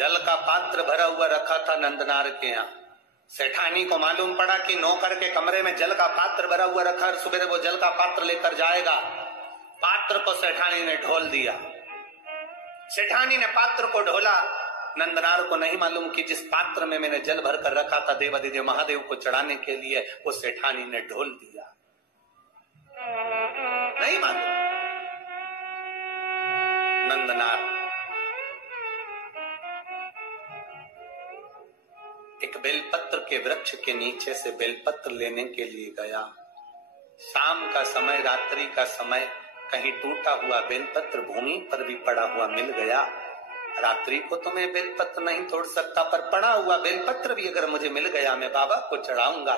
जल का पात्र भरा हुआ रखा था नंदनार के यहाँ। सेठानी को मालूम पड़ा कि नौकर के कमरे में जल का पात्र भरा हुआ रखा, सुबह वो जल का पात्र लेकर जाएगा। पात्र को सेठानी ने ढोल दिया। सेठानी ने पात्र को ढोला। नंदनार को नहीं मालूम कि जिस पात्र में मैंने जल भर कर रखा था देवादिदेव महादेव को चढ़ाने के लिए, वो सेठानी ने ढोल दिया। नहीं मालूम। नंदनार एक बेलपत्र के वृक्ष के नीचे से बेलपत्र लेने के लिए गया। शाम का समय, रात्रि का समय, कहीं टूटा हुआ बेलपत्र भूमि पर भी पड़ा हुआ मिल गया। रात्रि को तो मैं बेलपत्र नहीं तोड़ सकता, पर पड़ा हुआ बेलपत्र भी अगर मुझे मिल गया मैं बाबा को चढ़ाऊंगा।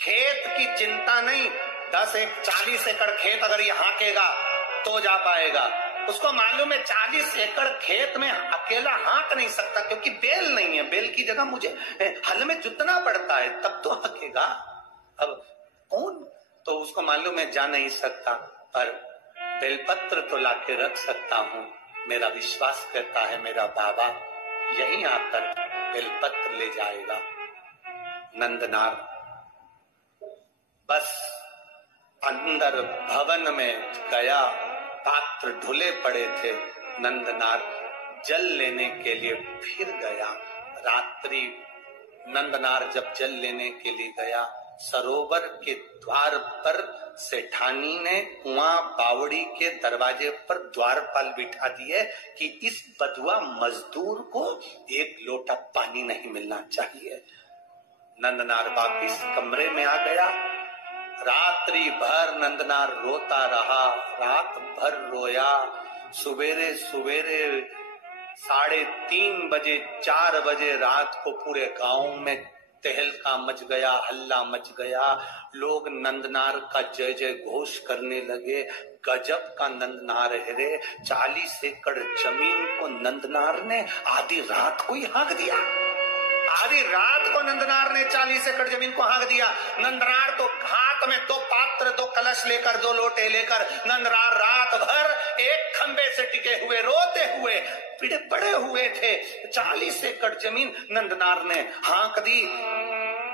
खेत की चिंता नहीं, 40 एकड़ खेत अगर ये हाँकेगा तो जा पाएगा। उसको मालूम है 40 एकड़ खेत में अकेला हाँक नहीं सकता, क्योंकि बेल नहीं है। बेल की जगह मुझे हल में जुतना पड़ता है, तब तो हाँकेगा। अब कौन, तो उसको मालूम है जा नहीं सकता, पर बेलपत्र तो लाके रख सकता हूं। मेरा विश्वास करता है मेरा बाबा यहीं आकर बेलपत्र ले जाएगा। नंदनार बस अंदर भवन में गया। पात्र ढुले पड़े थे। नंदनार जल लेने के लिए फिर गया। रात्रि नंदनार जब जल लेने के लिए गया, सरोवर के द्वार पर सेठानी ने कुआं बावड़ी के दरवाजे पर द्वारपाल बिठा दिए कि इस बधुआ मजदूर को एक लोटा पानी नहीं मिलना चाहिए। नंदनार वापिस कमरे में आ गया। रात्रि भर नंदनार रोता रहा, रात भर रोया। सुबेरे सुबेरे 3:30 बजे 4 बजे रात को पूरे गांव में तहलका मच गया, हल्ला मच गया। लोग नंदनार का जय जय घोष करने लगे। गजब का नंदनार है रे। 40 एकड़ जमीन को नंदनार ने आधी रात को ही हाँक दिया। आधी रात को नंदनार ने 40 एकड़ जमीन को हाँक दिया। नंदनार तो हाथ में 2 पात्र, 2 कलश लेकर, 2 लोटे लेकर नंदनार रात भर एक खंबे से टिके हुए रोते हुए पड़े हुए थे। 40 एकड़ जमीन नंदनार ने हाँक दी।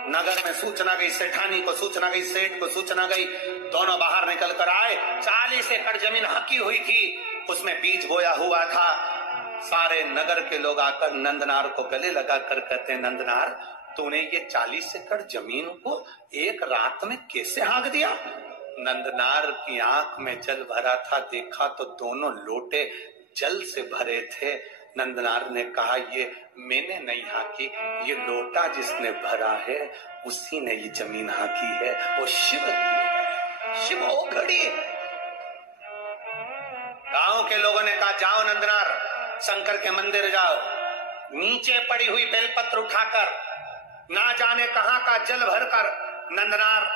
नगर में सूचना गई, सेठानी को सूचना गई, सेठ को सूचना गई। दोनों बाहर निकल कर आए। 40 एकड़ जमीन हाँकी हुई थी, उसमें बीज बोया हुआ था। सारे नगर के लोग आकर नंदनार को गले लगा कर कहते हैं, नंदनार तूने ये 40 एकड़ जमीन को एक रात में कैसे हाँक दिया? नंदनार की आंख में जल भरा था। देखा तो दोनों लोटे जल से भरे थे। नंदनार ने कहा, ये मैंने नहीं हाँकी, ये लोटा जिसने भरा है उसी ने ये जमीन हाँकी है। वो शिव है, शिव ओघड़ी। गांव के लोगों ने कहा, जाओ नंदनार, शंकर के मंदिर जाओ। नीचे पड़ी हुई बेलपत्र उठाकर, ना जाने कहां का जल भरकर नंदनार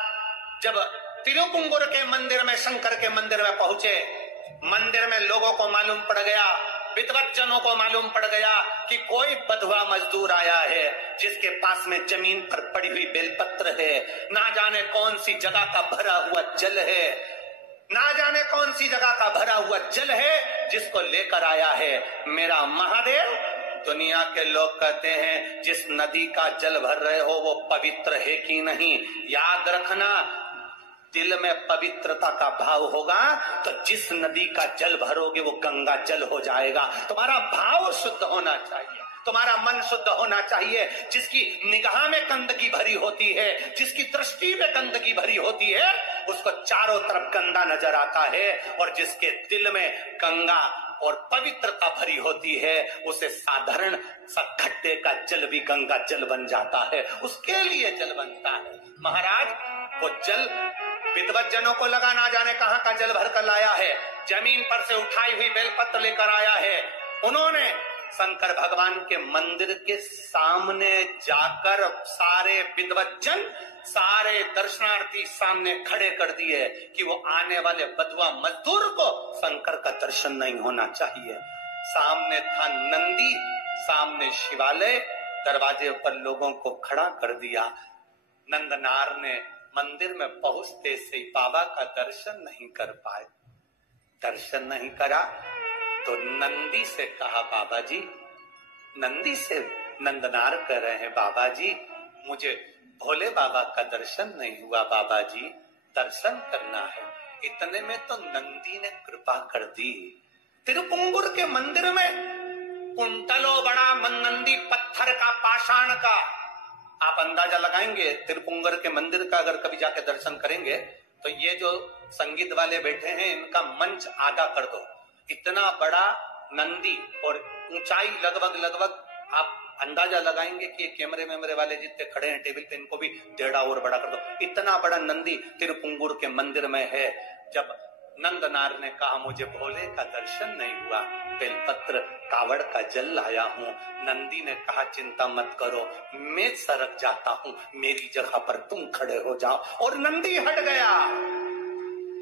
जब तिरुपुंगुर के मंदिर में, शंकर के मंदिर में पहुंचे, मंदिर में लोगों को मालूम पड़ गया, विद्वत जनों को मालूम पड़ गया कि कोई बधवा मजदूर आया है जिसके पास में जमीन पर पड़ी हुई बेलपत्र है। ना जाने कौन सी जगह का भरा हुआ जल है, ना जाने कौन सी जगह का भरा हुआ जल है जिसको लेकर आया है मेरा महादेव। दुनिया के लोग कहते हैं जिस नदी का जल भर रहे हो वो पवित्र है कि नहीं। याद रखना, दिल में पवित्रता का भाव होगा तो जिस नदी का जल भरोगे वो गंगा जल हो जाएगा। तुम्हारा भाव शुद्ध होना चाहिए, तुम्हारा मन शुद्ध होना चाहिए। जिसकी निगाह में गंदगी भरी होती है, जिसकी दृष्टि में गंदगी भरी होती है, उसको चारों तरफ गंदा नजर आता है। और जिसके दिल में गंगा और पवित्रता भरी होती है, उसे साधारण सा खड्डे का जल भी गंगा जल बन जाता है, उसके लिए जल बनता है। महाराज वो जल विद्वत जनों को लगा ना जाने कहां का जल भर कर लाया है, जमीन पर से उठाई हुई बेलपत्र लेकर आया है। उन्होंने शंकर भगवान के मंदिर के सामने जाकर सारे विद्वत जन, सारे दर्शनार्थी सामने खड़े कर दिए कि वो आने वाले बधवा मजदूर को शंकर का दर्शन नहीं होना चाहिए। सामने था नंदी, सामने शिवालय, दरवाजे पर लोगों को खड़ा कर दिया। नंदनार ने मंदिर में पहुंचते से बाबा का दर्शन नहीं कर पाए। दर्शन नहीं करा तो नंदी से कहा, बाबा जी नंदी से नंदनार कह रहे हैं, बाबा जी मुझे भोले बाबा का दर्शन नहीं हुआ, बाबा जी दर्शन करना है। इतने में तो नंदी ने कृपा कर दी। तिरुपुंगुर के मंदिर में कुंटलो बड़ा नंदी पत्थर का, पाषाण का, आप अंदाजा लगाएंगे तिरुपुंगर के मंदिर का अगर कभी जाके दर्शन करेंगे तो ये जो संगीत वाले बैठे हैं इनका मंच आधा कर दो, इतना बड़ा नंदी, और ऊंचाई लगभग आप अंदाजा लगाएंगे कि ये कैमरे वाले जितने खड़े हैं टेबल पे इनको भी 1.5 और बड़ा कर दो, इतना बड़ा नंदी तिरुपुंगुर के मंदिर में है। जब नंदनार ने कहा मुझे भोले का दर्शन नहीं हुआ, बेलपत्र कावड़ का जल लाया हूं, नंदी ने कहा चिंता मत करो, मैं सरक जाता हूं, मेरी जगह पर तुम खड़े हो जाओ, और नंदी हट गया।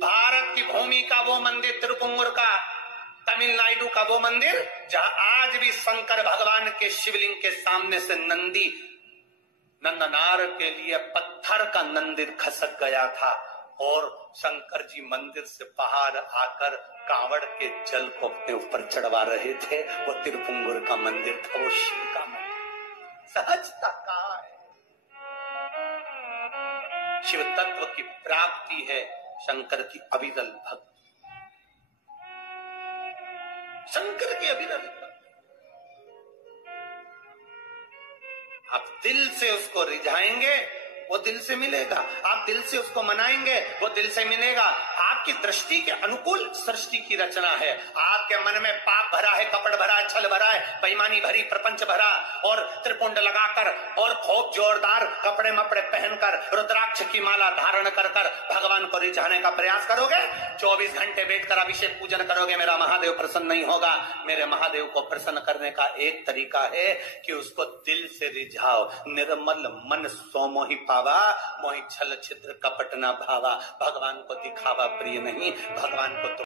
भारत की भूमि का वो मंदिर तिरुपुंगुर का, तमिलनाडु का वो मंदिर जहां आज भी शंकर भगवान के शिवलिंग के सामने से नंदी, नंदनार के लिए पत्थर का मंदिर खसक गया था, और शंकर जी मंदिर से बाहर आकर कांवड़ के जल को अपने ऊपर चढ़वा रहे थे। वो तिरुपुंगुर का मंदिर था, वो शिव का मंदिर। सहजता कहाँ है? शिव तत्व की प्राप्ति है शंकर की अविरल भक्ति, शंकर की अविरल भक्ति। आप दिल से उसको रिझाएंगे वो दिल से मिलेगा, आप दिल से उसको मनाएंगे वो दिल से मिलेगा। आपकी दृष्टि के अनुकूल सृष्टि की रचना है। आपके मन में पाप भरा है, कपट भरा है, छल भरा है, बेईमानी भरी, प्रपंच भरा, और त्रिपुंड लगाकर और खूब जोरदार कपड़े मपड़े पहनकर रुद्राक्ष की माला धारण कर भगवान को रिझाने का प्रयास करोगे, 24 घंटे बैठकर अभिषेक पूजन करोगे, मेरा महादेव प्रसन्न नहीं होगा। मेरे महादेव को प्रसन्न करने का एक तरीका है कि उसको दिल से रिझाओ। निर्मल मन सो मोहि पावा, मोहि छल छिद्र कपट न भावा। भगवान को दिखावा प्रिय नहीं, भगवान को तो